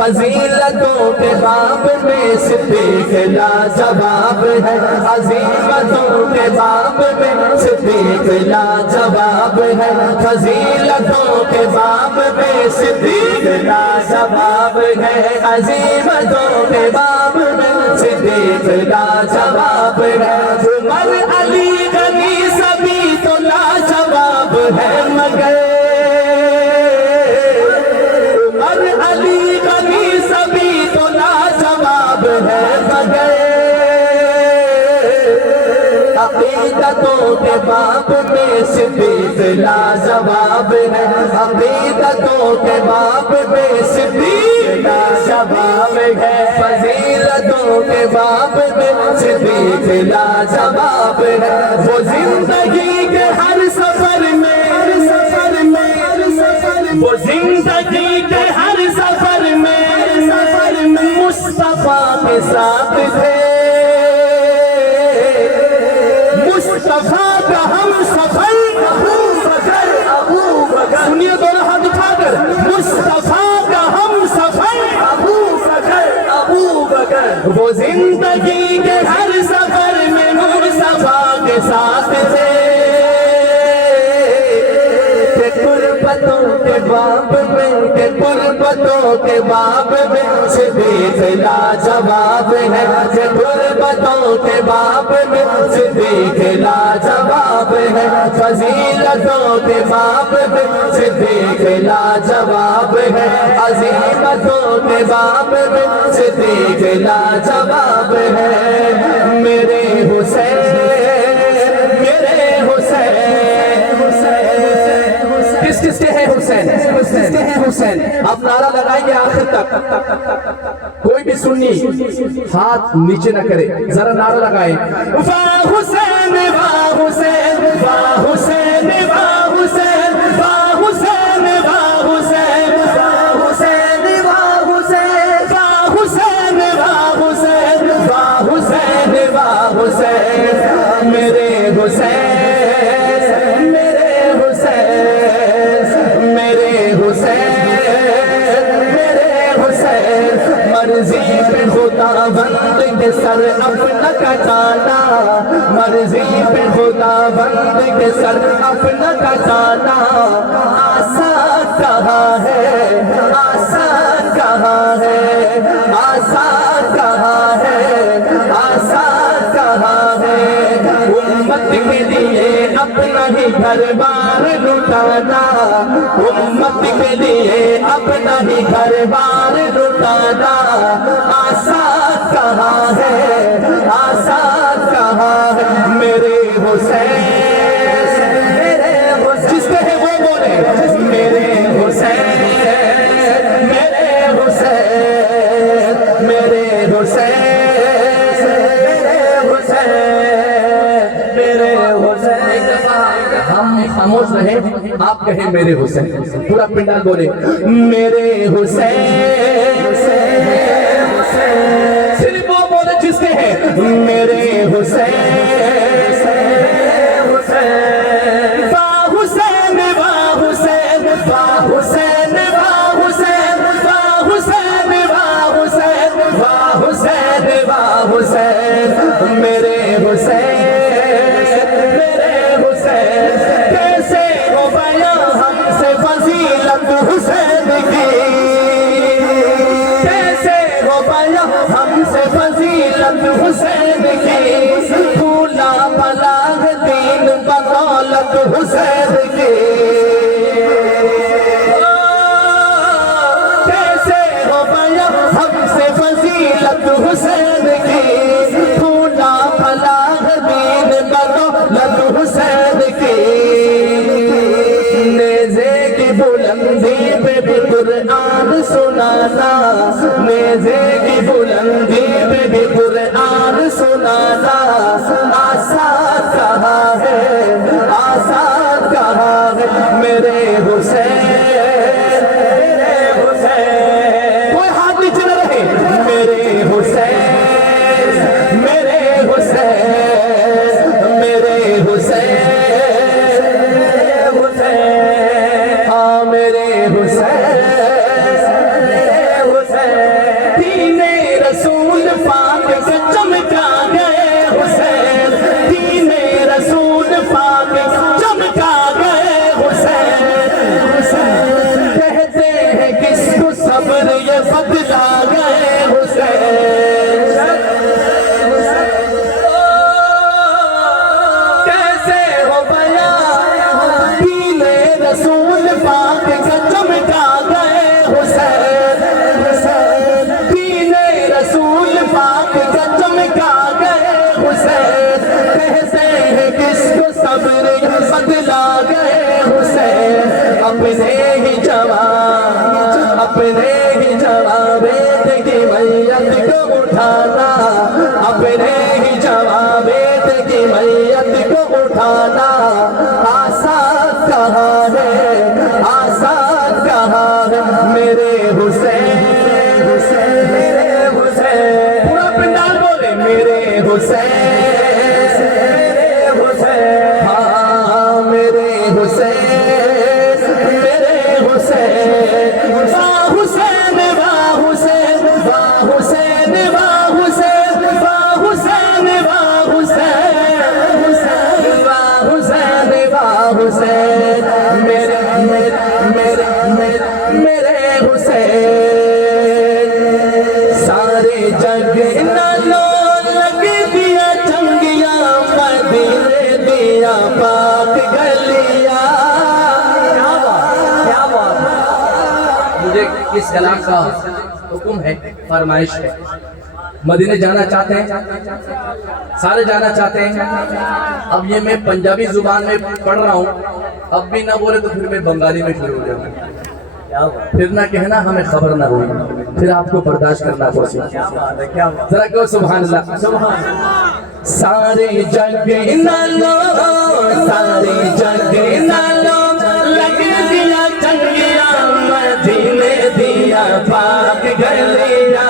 फजीलतों के बाब में सिद्दीक लाजवाब है, अज़ीमतों के बाब में सिद्दीक लाजवाब है, फजीलतों के बाब में सिद्दीक लाजवाब है, अज़ीमतों के बाब में सिद्दीक लाजवाब है। उमर अली गनी सभी तो लाजवाब है, मगर उमर अली गनी सभी तो लाजवाब है, मगर अक़ीदतों के बाब में सिद्दीक लाजवाब है, अक़ीदतों के बाब में सिद्दीक लाजवाब है, फजीलतों के बाब में सिद्दीक लाजवाब है। वो जिंदगी के हर सफर में वो जिंदगी के हर सफर में मुस्तफा के साथ थे, मुस्तफा का हम सफर अबू बकर, सुनिए दोनों हाथ उठाकर, मुस्तफा का हम सफर अबू बकर, वो जिंदगी के हर सफर में मुस्तफा के साथ थे। कुर्बतों के बाब में कुर्बतों के बाब में सिद्दीक लाजवाब है, कुर्बतों के बाब में सिद्दीक लाजवाब है, फजीलतों के बाब में सिद्दीक लाजवाब है, अज़ीमतों के बाब में सिद्दीक लाजवाब है। मेरे हुसैन किसके है हुसैन, किसके है हुसैन? आप नारा लगाएंगे आखिर तक, कोई भी सुन्नी हाथ नीचे न करे, जरा नारा लगाए, वाह हुसैन वाह हुसैन वाह हुसैन वाह हुसैन वाह हुसैन वाह हुसैन वाह हुसैन वाह हुसैन वाह हुसैन वाह हुसैन वाह हुसैन वाह हुसैन, मेरे हुसैन मर्जी पे खुदावंद के सर अपना कटाना, मर्जी पे खुदावंद के सर अपना कटाना, आसान कहाँ है, आसान कहाँ है, आसान कहाँ है, आसान कहाँ है। उम्मत के लिए अपना ही घर बार लुटाना, उम्मत के लिए अपना ही घर बार लुटाना, आसान कहाँ है, आसान कहाँ है। मेरे हुसैन जिसके है वो बोले, मेरे हुसैन मेरे हुसैन मेरे हुसैन मेरे हुसैन। हम खामोश रहे, आप कहे मेरे हुसैन, पूरा पिंडाल बोले मेरे हुसैन, सिर्फ वो बोले जिसके है मेरे हुसैन, वाह हुसैन वाह हुसैन वाह हुसैन वाह हुसैन वाह हुसैन वाह हुसैन वाह हुसैन वाह हुसैन, मेरे हुसैन मेरे हुसैन। कैसे हो बयां हमसे फजीलत हुसैन की, कैसे हो बयां हमसे फजीलत हुसैन की, फूला पलाग दीन बदौलत हुसैन की। कैसे हो बयां हमसे फजीलत हुसैन की, फूला पलाग दीन बदौलत हुसैन की। नेज़े की बुलंदी पे भी कुरान सुनाना, नेज़े की बुलंदी पे भी कुरान सुनाना, आसान कहाँ है, आसान कहाँ है। मेरे हुसैन मेरे हुसैन, कोई हाथ नीचे न रहे, मेरे हुसैन मेरे हुसैन मेरे हुसैन हाँ मेरे हुसैन ये बदला गए हुसैन। कैसे हो बया दीने रसूल पाक का चमका गए हुसैन। दीने रसूल पाक का चमका गए हुसैन। कहते हैं किसको सब्र बदला गए हुसैन। अपने ही जवाबेद की मैयत को उठाना, अपने ही जवाबेद की मैयत को उठाना आसान कहाँ है, आसान कहाँ है। मेरे हुसैन, मेरे हुसैन, पूरा पिंडाल बोले मेरे हुसैन, मेरे हुसैन, हाँ मेरे हुसैन, मेरे हुसैन। वाह हुसैन, वाह हुसैन, वाह हुसैन, वाह हुसैन, वाह हुसैन, वाह हुसैन, वाह हुसैन, वाह हुसैन, मेरे मेरे मेरे मेरे मेरे हुसैन। सारे जग नालो लग दिया चंगिया, मदीने दिया पाक गलिया। क्या बात, मुझे इस कलाम का हुक्म है, फरमाइश है। मदीने जाना चाहते हैं, सारे जाना चाहते हैं। अब ये मैं पंजाबी जुबान में पढ़ रहा हूँ, अब भी ना बोले तो फिर मैं बंगाली में शुरू हो जाऊंगा। फिर ना कहना हमें खबर ना हुई, फिर आपको बर्दाश्त करना पड़ेगा। जरा कहो सुभान अल्लाह, सुभान। सारे जग नालो, सारे जग नालो लग दिया चंगिया, मदीने दिया पाक गलिया,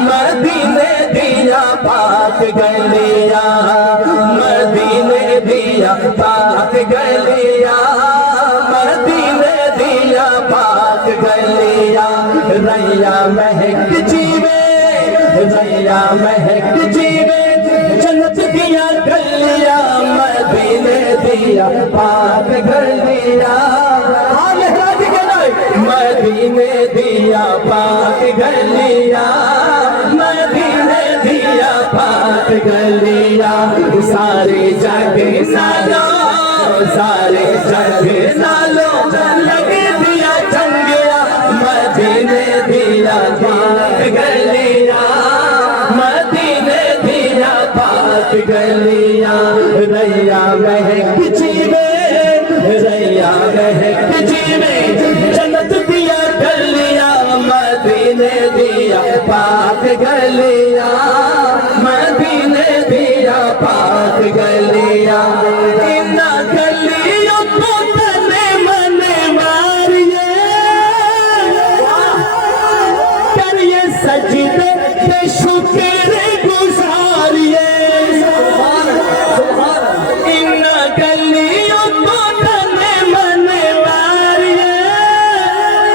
मदीने दिया पाक गलिया, मदीने दिया पाक गलिया, मदीने दिया पाक गलिया। रैया महक जीवे, रैया महक जीवे, जन्नत दिया गलिया, मदीने दिया पाक गलिया। मदीने दिया पाक गलिया, मदीने दिया पाक गलिया। सारे जग नालो, सारे जग नालो लग दिया चंगिया, मदीने दिया पाक गलिया, मदीने दिया पाक गलिया। रैया महक जीवे, रैया महक जीवे, जन्नत दिया गलिया, मदीने दिया पाक गलिया, मदीने दिया पाक गलिया। इन गलियों को तने मने मारिए, करिए सजदे पे शुक्र गुजारिए। इन गलियों को तने मने मारिए,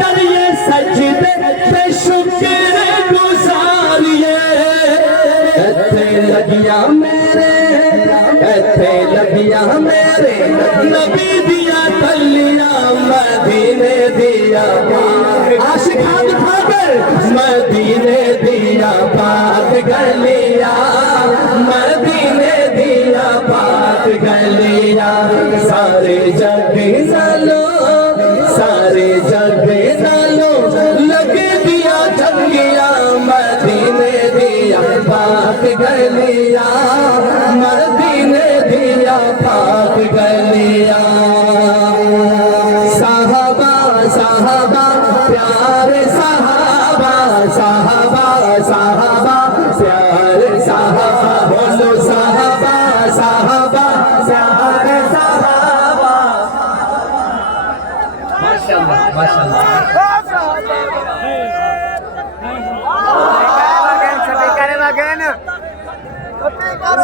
करिए सजदे पे शुक्र गुजारिए। इत्थे लगिया मेरे, इत्थे लगिया मेरे नबी दिया गलिया, मदीने दिया पाक। आशिक हाथ उठाकर मदीने दिया पाक गलिया, मदीने दिया पाक गलिया। सारे जग नालो, सारे जग नालो लग दिया चंगिया, मदीने दिया पाक गलिया, मदीने दिया पाक गलिया। साहबा साहबा प्यारे साहबा, साहबा साहबा प्यारे साहबा, बोलो साहबा साहबा प्यारे साहबा। माशाअल्लाह माशाअल्लाह।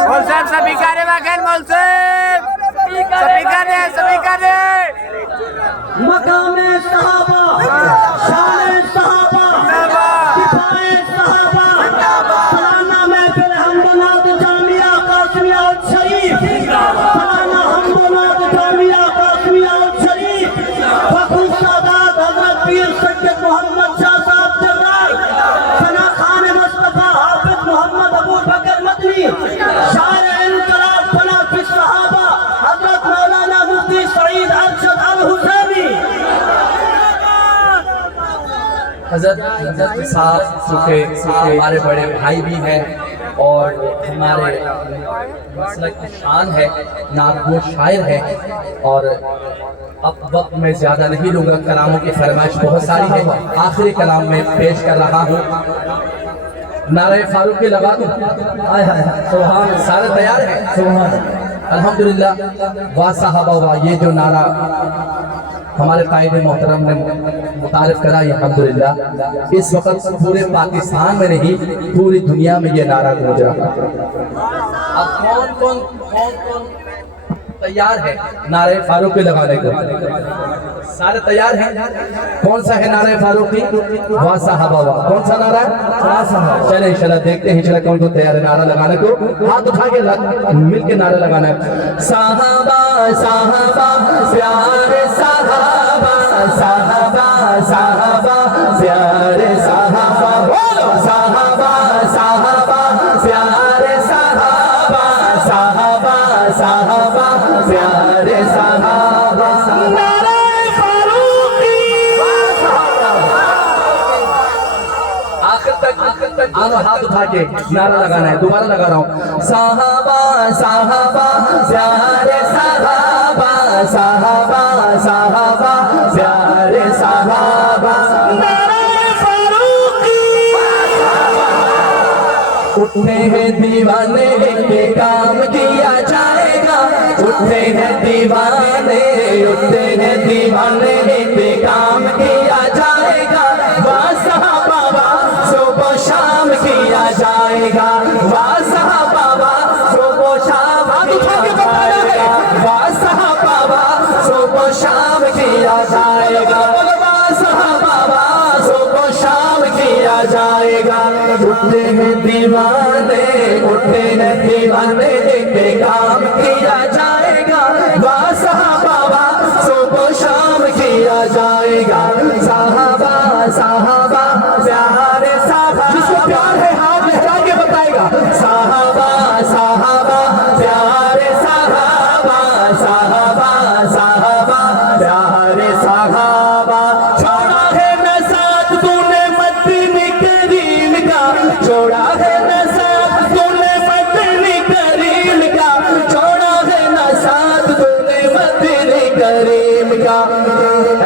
मौलसेब सभी करे वागन, मौलसेब सभी करे मकामे सहाबा, शाने सहाबा, किफाए सहाबा, फलाना महफिल हमदनाद जामिया कासमिया शरीफ, फलाना हमदनाद जामिया कासमिया शरीफ, फखरुल सादात हजरत पीर सैयद मोहम्मद शाह साहब हजरत साहब चूँकि हमारे बड़े भाई भी हैं और हमारे मसलक की शान है, नागो शायर है। और अब वक्त में ज़्यादा नहीं लूँगा, कलामों की फरमाइश बहुत सारी है। आखिरी कलाम में पेश कर रहा हूँ, नारे फारूक के लगा दूँ। सुभान, सारे तैयार हैं? सुभान अल्हम्दुलिल्लाह। वाह साहबा वाह, ये जो नारा हमारे कायदे मोहतरम ने मुतारिफ करा, अल्हम्दुलिल्लाह इस वक्त पूरे पाकिस्तान में नहीं पूरी दुनिया में ये नारा गूंज रहा है। अब कौन कौन तैयार है नारे फारूकी लगाने को? सारे तैयार हैं? कौन सा है नारे फारूकी? वाह साहबा वाह। कौन सा नारा है? चले इंशाल्लाह देखते हैं इंशाल्लाह कौन कौन तैयार है नारा लगाने को। हाथ उठा के मिल के नारा लगाना है। साहबा साहबा प्यारे साहबा, साहबा साहबा प्यारे साहबा, बोलो साहबा साहबा प्यारे साहबा, साहबा साहबा प्यारे साहबा, नारे फारूकी। आखिर तक आनो हाथ उठा के नारा लगाना है। दोबारा लगा रहा हूँ, साहबा साहबा प्यारे साहबा, साहबा साहबा प्यारे साहबा, नारे फारूकी। उठे हैं दीवाने के काम किया जाएगा, उठे हैं दीवाने, उठे हैं दीवाने के काम किया जाएगा। वाह साहबा वाह, सुबह शाम किया जाएगा। वाह साहबा वाह, सुबह शाम किया जाएगा। वाह साहबा वाह, सुबह शाम किया जाएगा। वाह साहबा वाह, सुबह शाम किया जाएगा। उठे हैं दीवाने, उठे हैं दीवाने के काम किया जाएगा। वाह साहबा वाह, सुबह शाम किया जाएगा। साहबा साहबा प्यारे साहबा, जिसको प्यार है हाथ लहरा के बताएगा। साहबा साहबा प्यारे साहबा, साहबा साहबा प्यारे साहबा, छोड़ा है न साथ तूने मदनी करीम का, छोड़ा है न साथ तूने मदनी करीम का, छोड़ा है न साथ तूने मदनी करीम का।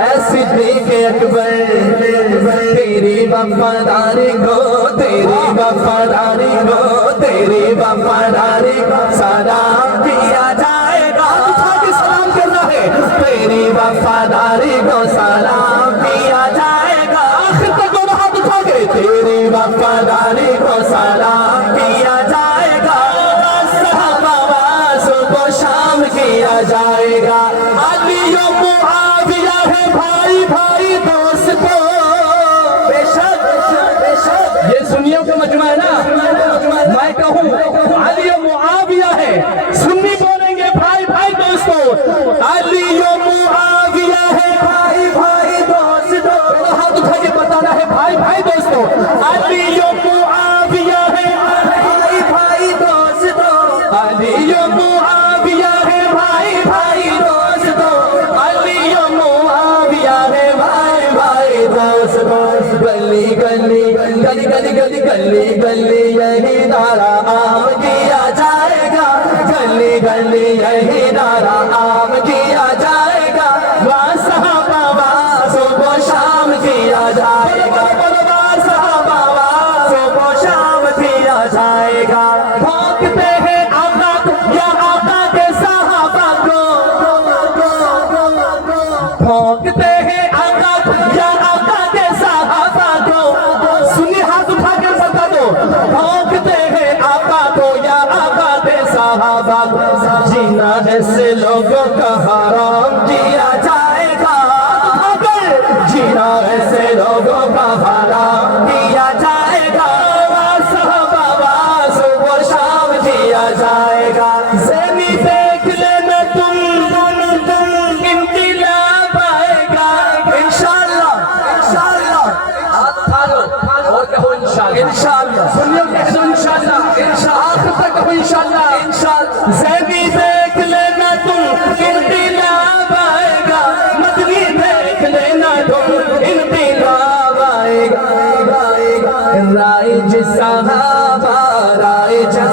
ऐसी के अकबर तेरी वफादारी को, तेरी वफादारी को, तेरी वफादारी को सलाम दिया जाएगा। सलाम करना है, तेरी वफादारी को सलाम दिया जाएगा। आखिर तक दोनों हाथ उठा के तेरी वफादारी को सलाम किया जाएगा। साहबा सुबह शाम किया जाएगा। अली मुआविया है भाई भाई दोस्तों, बेशक बेशक ये सुन्नियों का मजमा है ना। मैं कहूँ अली मुआविया है, सुन्नी बोलेंगे भाई भाई दोस्तों। अली मुआविया है भाई भाई दोस्तों, हाथ उठा के बताना है भाई भाई दोस्तों। अली मुआविया है भाई भाई दोस्तों, अली मुआविया है भाई भाई दोस्तों, अली मुआविया है भाई भाई दोस्तों। गली गली गली गली गली गली गली यही नारा आम किया जाएगा। गली गली यही नारा आम किया जाएगा। वाह साहबा वाह, सुबह शाम किया जाएगा। वाह साहबा वाह, सुबह शाम किया जाएगा। भोंकते हैं आका या आका के साहबा को, भोंकते हैं आका या आका के साहबा को। सुनी हाथ उठा कर बता दो, भोंकते हैं आका को या आका के साहबा को। जीना ऐसे लोगों का हराम किया जाएगा। जीना ऐसे लोगों का हराम किया जाएगा। साहबा सुबह शाम किया जाएगा। ज़ेनी देख लेना तुम इंक़िलाब आएगा इंशाअल्लाह इंशाअल्लाह। हाथ थालो और कहो इंशाअल्लाह इंशाअल्लाह। सुनिए कह दो इंशाअल्लाह इंशाअल्लाह। आखिर तक कहो इंशाअल्लाह इंशाअल्लाह। ज़ेनी देख लेना तुम इंक़िलाब आएगा, मदनी देख लेना तुम इंक़िलाब आएगा। जिस सहाबा राय जा